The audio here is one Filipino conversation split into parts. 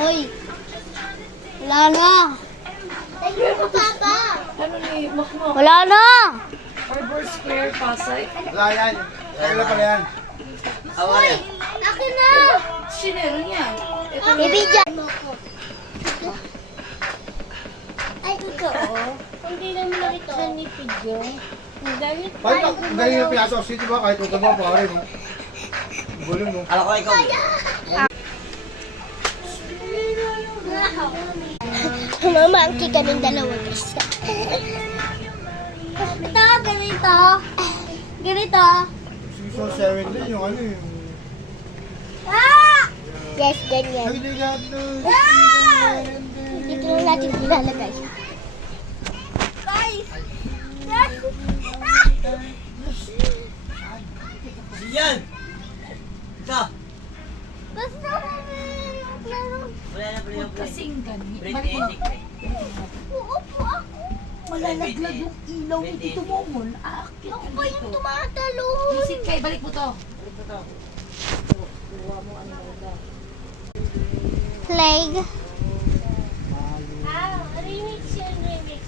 Hoy! Wala na! Thank you, Papa. Ano ni Makmak? Wala na! Harbor Square, Pasay. Wala yan. Kailan pala yan? Uy! Akin na! Sinero niya. Ito na. Bibigyan mo ko. Ay, ito. Hindi naman na ito. Nanipid yun. Galit Bakit ang galing yung Pinasok City ba? Kahit ito ba pare mo? Gulo mo. Alam ko ikaw. Mama, ang kika ng dalawa guys. Ito, ganito. Ganito. Season 7 din yung ano yung... Ah! Yes, ganyan. Nagdigat doon. Ah! Dito lang natin nilalagay. Guys! Yan! Ito! Gusto namin maglaro. Wala na pala yung Kasing ganyan. break Balik mo. ethic. Uupo ako. Malalaglag yung ilaw ni Tito Momol. Aakyat Ako ka pa yung dito. tumatalon. Visit kay, balik mo to. Plague. Remix yun, remix.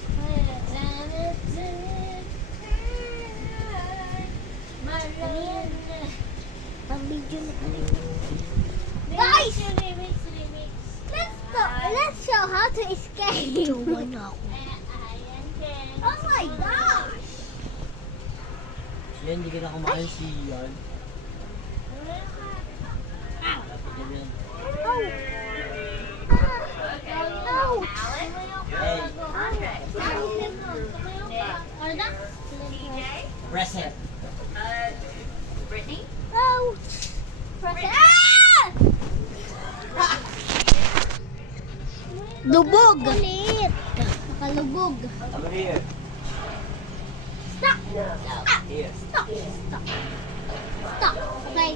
Ang video na guys! Let's show how to escape. Jowa na ako. Oh my gosh! Yan, hindi ka na kumain si Yan. Lapit na yan. Press it. Ouch! Lubog! Kulit! Nakalubog. Over here. Stop! Here. Stop! Stop! Stop! Okay.